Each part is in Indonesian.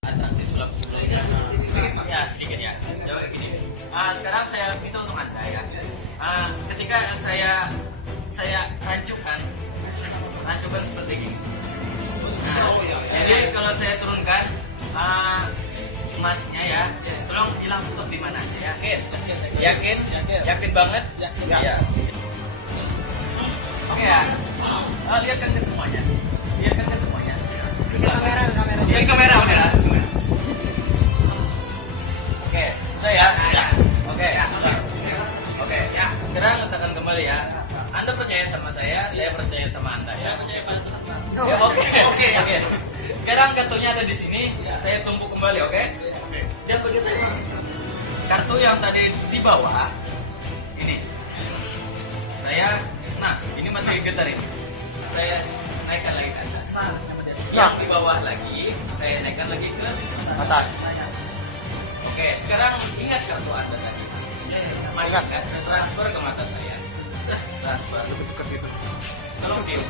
atraksi sulap sebelumnya. Ya sedikit ya. Coba gini. Sekarang saya minta untuk Anda ya. Ketika saya rancukan seperti ini. Jadi kalau saya turunkan emasnya ya, tolong bilang stop di mana ya. Yakin banget? Ya. Oke ya. Lihatkan ke semuanya. Kamera udah. Oke, udah ya. Oke. Ya. Sekarang letakkan kembali ya. Anda percaya sama saya percaya sama Anda ya. Oke. Sekarang kartunya ada di sini, saya tumpuk kembali, oke? Jangan begitu. Kartu yang tadi di bawah ini. Ini masih getar ini. Saya naikkan lagi ke atas. Yang di bawah lagi, saya naikkan lagi ke atas. Oke, sekarang ingat kartu Anda tadi. Masih kan? Transfer ke mata saya. Transfer. Tolong diam.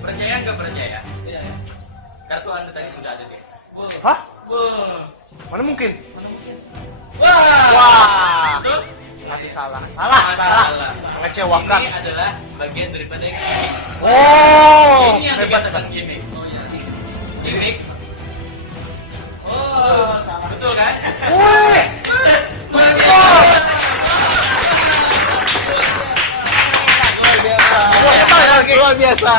Percaya nggak percaya? Kartu Anda tadi sudah ada di atas. Hah? Mana mungkin? Wah. Betul? Masih salah. Ini Mengecewakan. adalah sebagian daripada gimmick. Oh, Ini yang hebat. dikatakan gimmick. Gimmick. Betul kan? Wih, luar biasa.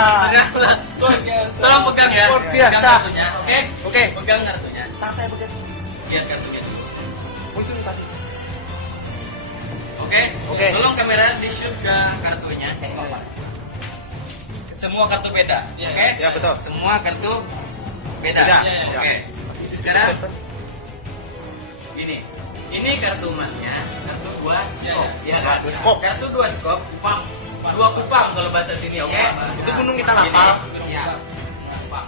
Tolong pegang ya. Luar biasa. Pegang kartunya, oke? Oke. Pegang kartunya. Saya begitu. Lihat kartunya dulu. Oh, itu tadi. Oke. Tolong kamera di shoot ke kartunya. Semua kartu beda, oke? Ya, betul. Semua kartu beda. Beda. Oke. Sekarang gini. Ini kartu emasnya, kartu 2 skop. Ya kan? Dua skop. Kartu 2 skop, pam. 2 kupang kalau bahasa sini, oke? Itu gunung kita Gini. lapar. Ya.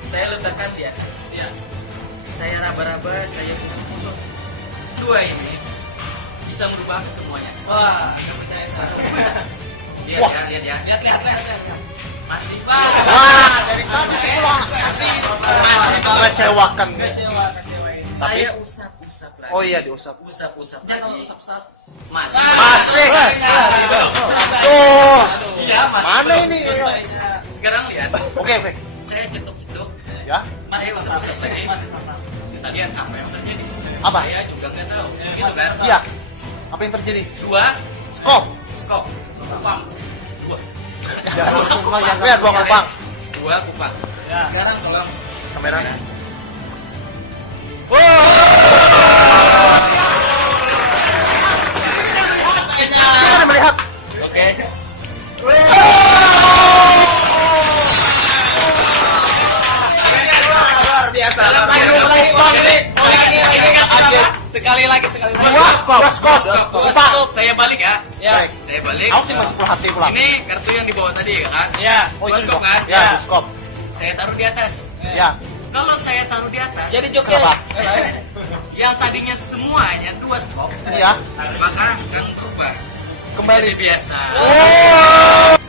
Saya letakkan di atas. Saya raba-raba, saya tusuk-tusuk. 2 ini bisa merubah semuanya. Wah, nggak percaya saya. Lihat ya. Masih Wah, dari tadi sih pulang. Mengecewakan. Saya usap-usap lagi. Oh iya, diusap. Usap-usap lagi. Masih. Tuh. Iya, masih. Mana ini? Sekarang lihat. Oke. Saya cetuk-cetuk. Ya. Saya usap-usap lagi. Kita lihat apa yang terjadi. Apa? Saya juga nggak tahu. Gitu kan? Iya. Apa yang terjadi? 2 Skop. skop. Kupang. 2. Biar gua ngepang. 2 kupang. Sekarang tolong Kamera. Kita melihat. Oke. Luar biasa. Sekali lagi. Dua skop. Saya balik ya. Baik. Saya balik. Aku sih masih hati pulang. Ini kartu yang di bawah tadi kan? Oh, Dua itu skop kan? Ya, skop. Saya taruh di atas. Ya. Kalau saya taruh di atas, Jadi joki. Kenapa? yang tadinya semuanya 2 skop, Iya. maka akan berubah Kembali. menjadi biasa. Oh.